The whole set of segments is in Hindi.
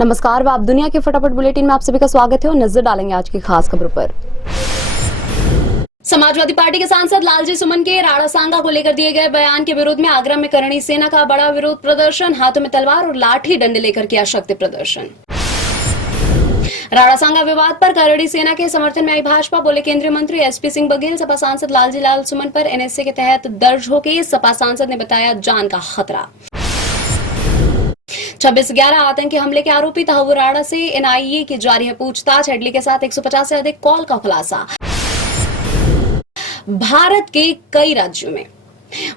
नमस्कार, आप दुनिया के फटाफट बुलेटिन में आप सभी का स्वागत है और नजर डालेंगे आज की खास खबरों पर। समाजवादी पार्टी के सांसद लालजी सुमन के राणासांगा को लेकर दिए गए बयान के विरोध में आगरा में करणी सेना का बड़ा विरोध प्रदर्शन, हाथों में तलवार और लाठी डंडे लेकर किया शक्ति प्रदर्शन। राणासांगा विवाद पर करणी सेना के समर्थन में आई भाजपा, बोले केंद्रीय मंत्री एसपी सिंह बघेल, सपा सांसद लालजी लाल सुमन पर एनएसए के तहत दर्ज हो केस, सपा सांसद ने बताया जान का खतरा। 26/11 आतंकी हमले के आरोपी तहव्वुर राणा से एनआईए की जारी है पूछताछ, हेडली के साथ 150 से अधिक कॉल का खुलासा। भारत के कई राज्यों में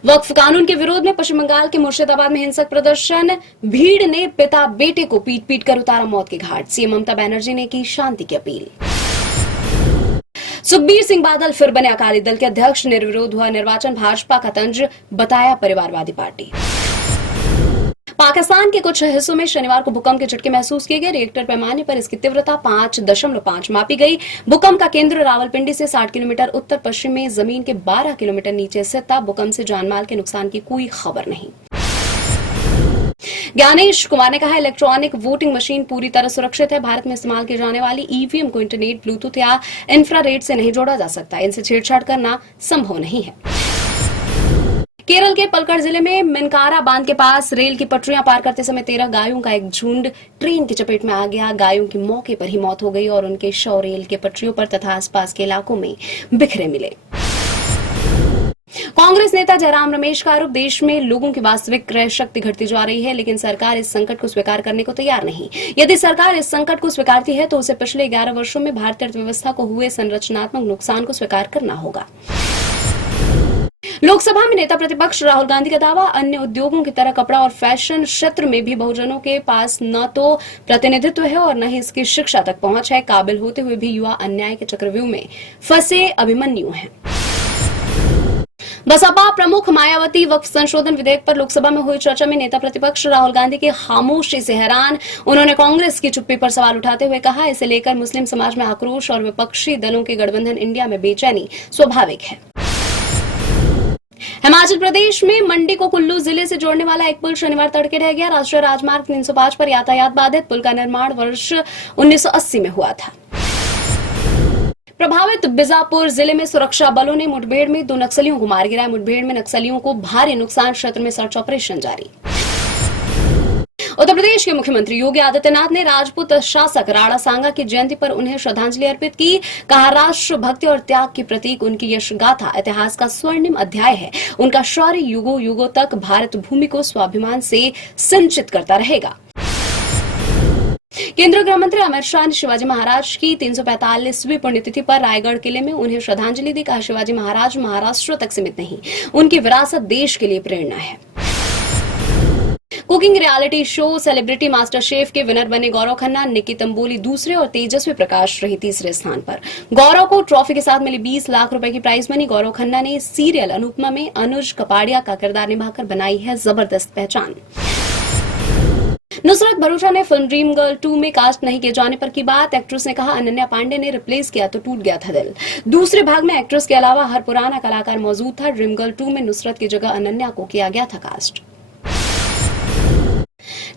वक्फ कानून के विरोध में पश्चिम बंगाल के मुर्शिदाबाद में हिंसक प्रदर्शन, भीड़ ने पिता बेटे को पीट पीट कर उतारा मौत के घाट, सीएम ममता बनर्जी ने की शांति की अपील। सुखबीर सिंह बादल फिर बने अकाली दल के अध्यक्ष, निर्विरोध हुआ निर्वाचन, भाजपा का तंज बताया परिवारवादी पार्टी। पाकिस्तान के कुछ हिस्सों में शनिवार को भूकंप के झटके महसूस किए गए, रिएक्टर पैमाने पर इसकी तीव्रता 5.5 मापी गई। भूकंप का केंद्र रावलपिंडी से 60 किलोमीटर उत्तर पश्चिम में जमीन के 12 किलोमीटर नीचे स्थित था। भूकंप से जानमाल के नुकसान की कोई खबर नहीं। ज्ञानेश कुमार ने कहा, इलेक्ट्रॉनिक वोटिंग मशीन पूरी तरह सुरक्षित है। भारत में इस्तेमाल की जाने वाली ईवीएम को इंटरनेट, ब्लूटूथ या इंफ्रारेड से नहीं जोड़ा जा सकता, इनसे छेड़छाड़ करना संभव नहीं है। केरल के पलक्कड़ जिले में मिनकारा बांध के पास रेल की पटरियां पार करते समय 13 गायों का एक झुंड ट्रेन की चपेट में आ गया। गायों की मौके पर ही मौत हो गई और उनके शव रेल के पटरियों पर तथा आसपास के इलाकों में बिखरे मिले। कांग्रेस नेता जयराम रमेश का आरोप, देश में लोगों की वास्तविक क्रय शक्ति घटती जा रही है, लेकिन सरकार इस संकट को स्वीकार करने को तैयार नहीं। यदि सरकार इस संकट को स्वीकारती है तो उसे पिछले 11 वर्षों में भारतीय अर्थव्यवस्था को हुए संरचनात्मक नुकसान को स्वीकार करना होगा। लोकसभा में नेता प्रतिपक्ष राहुल गांधी का दावा, अन्य उद्योगों की तरह कपड़ा और फैशन क्षेत्र में भी बहुजनों के पास न तो प्रतिनिधित्व है और न ही इसकी शिक्षा तक पहुंच है। काबिल होते हुए भी युवा अन्याय के चक्रव्यूह में फंसे अभिमन्यु हैं। बसपा प्रमुख मायावती वक्फ संशोधन विधेयक पर लोकसभा में हुई चर्चा में नेता प्रतिपक्ष राहुल गांधी की खामोशी से हैरान। उन्होंने कांग्रेस की चुप्पी पर सवाल उठाते हुए कहा, इसे लेकर मुस्लिम समाज में आक्रोश और विपक्षी दलों के गठबंधन इंडिया में बेचैनी स्वाभाविक है। हिमाचल प्रदेश में मंडी को कुल्लू जिले से जोड़ने वाला एक पुल शनिवार तड़के रह गया। राष्ट्रीय राजमार्ग 305 पर यातायात बाधित पुल का निर्माण वर्ष 1980 में हुआ था। प्रभावित बीजापुर जिले में सुरक्षा बलों ने मुठभेड़ में 2 नक्सलियों को मार गिराया। मुठभेड़ में नक्सलियों को भारी नुकसान, क्षेत्र में सर्च ऑपरेशन जारी। उत्तर प्रदेश के मुख्यमंत्री योगी आदित्यनाथ ने राजपूत शासक राणासांगा की जयंती पर उन्हें श्रद्धांजलि अर्पित की। कहा, राष्ट्र भक्ति और त्याग की प्रतीक उनकी यश गाथा इतिहास का स्वर्णिम अध्याय है। उनका शौर्य युगों युगों तक भारत भूमि को स्वाभिमान से सिंचित करता रहेगा। केंद्रीय गृह मंत्री अमित शाह ने शिवाजी महाराज की 345वीं पुण्यतिथि पर रायगढ़ किले में उन्हें श्रद्धांजलि दी। कहा, शिवाजी महाराज महाराष्ट्र तक सीमित नहीं, उनकी विरासत देश के लिए प्रेरणा है। Cooking reality show celebrity master chef के विनर बने गौरव खन्ना, निकी तंबोली दूसरे और तेजस्वी प्रकाश रही तीसरे स्थान पर। गौरव को ट्रॉफी के साथ मिली 20 लाख रुपए की प्राइज मनी। गौरव खन्ना ने सीरियल अनुपमा में अनुज कपाड़िया का किरदार निभाकर बनाई है जबरदस्त पहचान। नुसरत भरूचा ने फिल्म ड्रीम गर्ल 2 में कास्ट नहीं किए जाने पर की बात। एक्ट्रेस ने कहा, अनन्या पांडे ने रिप्लेस किया तो टूट गया था दिल। दूसरे भाग में एक्ट्रेस के अलावा हर पुराना कलाकार मौजूद था। ड्रीम गर्ल 2 में नुसरत की जगह अनन्या को किया गया था कास्ट।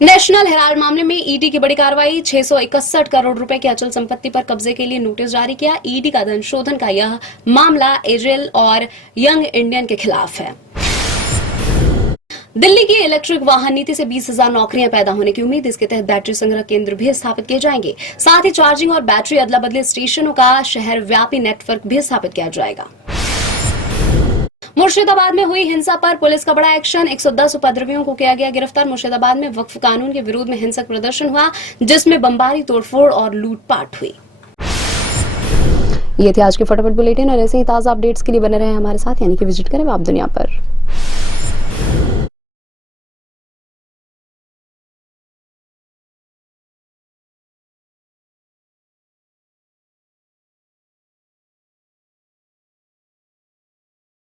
नेशनल हेराल्ड मामले में ईडी की बड़ी कार्रवाई, 661 करोड़ रुपए की अचल संपत्ति पर कब्जे के लिए नोटिस जारी किया। ईडी का धन शोधन का यह मामला एजेल और यंग इंडियन के खिलाफ है। दिल्ली की इलेक्ट्रिक वाहन नीति से 20,000 नौकरियां पैदा होने की उम्मीद। इसके तहत बैटरी संग्रह केंद्र भी स्थापित किए जाएंगे। साथ ही चार्जिंग और बैटरी अदला बदले स्टेशनों का शहर व्यापी नेटवर्क भी स्थापित किया जाएगा। मुर्शिदाबाद में हुई हिंसा पर पुलिस का बड़ा एक्शन, 110 उपद्रवियों को किया गया गिरफ्तार। मुर्शिदाबाद में वक्फ कानून के विरोध में हिंसक प्रदर्शन हुआ, जिसमें बमबारी, तोड़फोड़ और लूटपाट हुई। ये थी आज की फटाफट बुलेटिन और ऐसे ही ताजा अपडेट्स के लिए बने रहे हमारे साथ, यानी कि विजिट करें आप दुनिया पर।